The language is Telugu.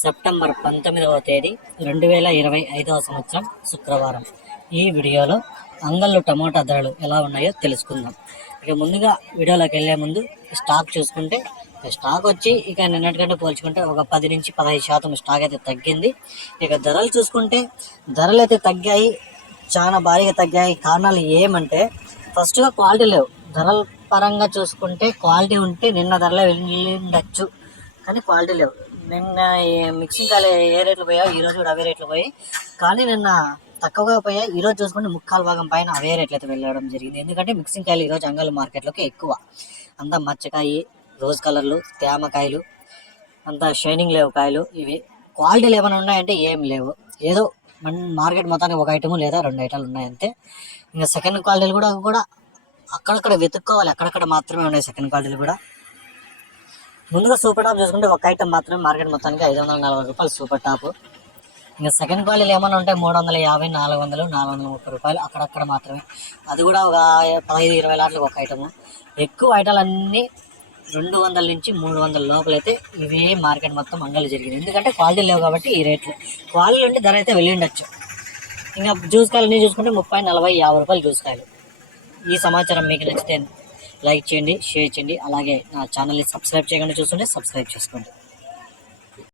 సెప్టెంబర్ 19వ తేదీ 2025వ సంవత్సరం శుక్రవారం. ఈ వీడియోలో అంగళ్ళు టమోటా ధరలు ఎలా ఉన్నాయో తెలుసుకుందాం. ఇక ముందుగా వీడియోలోకి వెళ్ళే ముందు స్టాక్ చూసుకుంటే స్టాక్ వచ్చి ఇక నిన్నటికంటే పోల్చుకుంటే ఒక 10 నుంచి 15% స్టాక్ అయితే తగ్గింది. ఇక ధరలు చూసుకుంటే ధరలు అయితే తగ్గాయి, చాలా భారీగా తగ్గాయి. కారణాలు ఏమంటే ఫస్ట్గా క్వాలిటీ లేవు. ధరల పరంగా చూసుకుంటే క్వాలిటీ ఉంటే నిన్న ధరలో వెళ్ళిండొచ్చు, కానీ క్వాలిటీ లేవు. నిన్న మిక్సింగ్ కాయలు ఏ రేట్లు పోయావు ఈరోజు కూడా అవే రేట్లు పోయాయి, కానీ నిన్న తక్కువగా పోయాయి. ఈరోజు చూసుకుంటే ముక్కాలు భాగం పైన అవే రేట్లు అయితే వెళ్ళడం జరిగింది. ఎందుకంటే మిక్సింగ్ కాయలు ఈరోజు అంగళ్ళు మార్కెట్లోకి ఎక్కువ. అంతా మచ్చకాయ, రోజ్ కలర్లు, తేమకాయలు, అంతా షైనింగ్ లేవు కాయలు. ఇవి క్వాలిటీలు ఏమైనా ఉన్నాయంటే ఏం లేవు. ఏదో మన మార్కెట్ మొత్తానికి ఒక ఐటమ్ లేదా 2 ఐటాలు ఉన్నాయంతే. ఇంకా సెకండ్ క్వాలిటీలు కూడా అక్కడక్కడ వెతుక్కోవాలి, అక్కడక్కడ మాత్రమే ఉన్నాయి సెకండ్ క్వాలిటీలు కూడా. ముందుగా సూపర్ టాప్ చూసుకుంటే ఒక ఐటమ్ మాత్రమే మార్కెట్ మొత్తానికి 540 రూపాయలు సూపర్ టాప్. ఇంకా సెకండ్ క్వాలిటీలు ఏమైనా ఉంటే 350, 400, 430 రూపాయలు అక్కడక్కడ మాత్రమే. అది కూడా ఒక 15-20 లాట్లకు ఒక ఐటము. ఎక్కువ ఐటాలన్నీ 200 నుంచి 300 లోపలైతే ఇవే మార్కెట్ మొత్తం అంగళ్ళు జరిగింది. ఎందుకంటే క్వాలిటీ లేవు కాబట్టి ఈ రేట్లు. క్వాలిటీ ఉంటే ధర అయితే వెళ్ళి ఉండొచ్చు. ఇంకా జ్యూస్ కాయలు అన్నీ చూసుకుంటే 30, 40, 50 రూపాయలు జ్యూస్ కాయలు. ఈ సమాచారం మీకు నచ్చితే లైక్ చేయండి, షేర్ చేయండి. అలాగే నా ఛానల్ని సబ్స్క్రైబ్ చేయకుండా చూస్తుంటే సబ్స్క్రైబ్ చేసుకోండి.